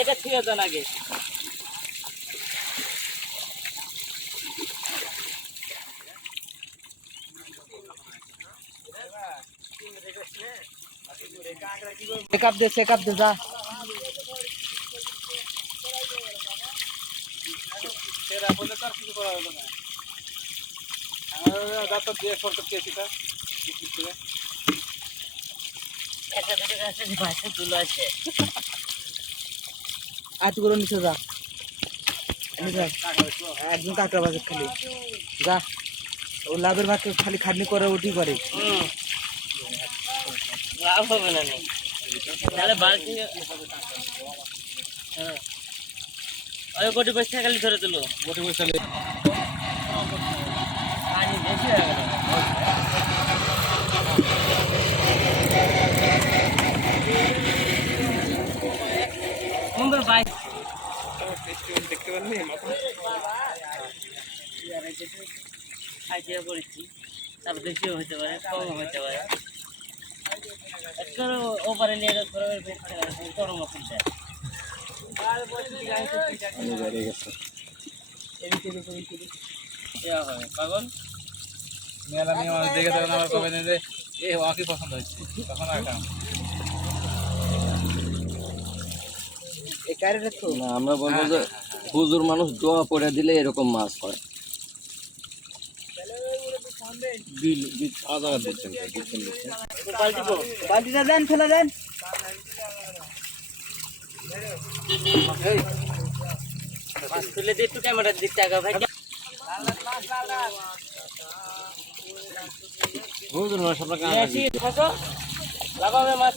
এটা ছুঁয়ে দেন আগে। চেকআপ দে চেকআপ দে যা। সেরা বলে তার কিছু করা হলো না। আমার ডাক্তার দিয়ে ফটো পেয়েছি তা। একটা দুটো গাছে বাসে তুলো আছে। আজ করে নিচে যা। একদম কাঁকড়া বাজার খালি। যা। ও লাভের ভাত খালি খাটনি করে উঠি করে। হুম লাভ হবে না নি। তাহলে বালতি হ্যাঁ। ওই কোটি পয়সা খালি ধরে তুলো। মোটে পয়সা দেখতে আইডিয়া করেছি। তারপর বেশিও হতে পারে কমও হতে পারে। একটু ওপারে নিয়ে গরম পাগল? মেলা নিয়ে দেখে তখন আমার কবে যে এ ওয়াকি পছন্দ হচ্ছে তখন আর কাম এই কারেন্টের তো না আমরা বলব যে হুজুর মানুষ দোয়া পড়ে দিলে এরকম মাছ হয়। বালতিটা দেন ফেলে দেন। মাছ তুলে দিয়ে একটু ক্যামেরার দিক টাকা ভাই। হুজুর মানুষ আপনাকে লাগাবে মাছ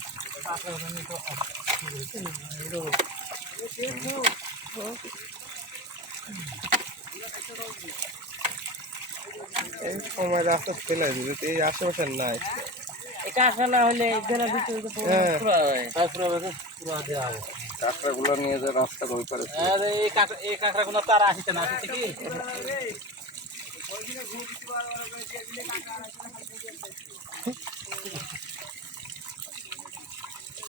এই সময় রাস্তা ফেলে দিবে এই আশেপাশে নাই। এটা আসা না হলে এখানে ভিতরে পুরো হ্যাঁ। পুরো দেওয়া হবে কাঁকড়াগুলো নিয়ে যে রাস্তা ওই পারে এই কাঁকড়া এই কাঁকড়াগুলো তার আসছে না আসছে কি?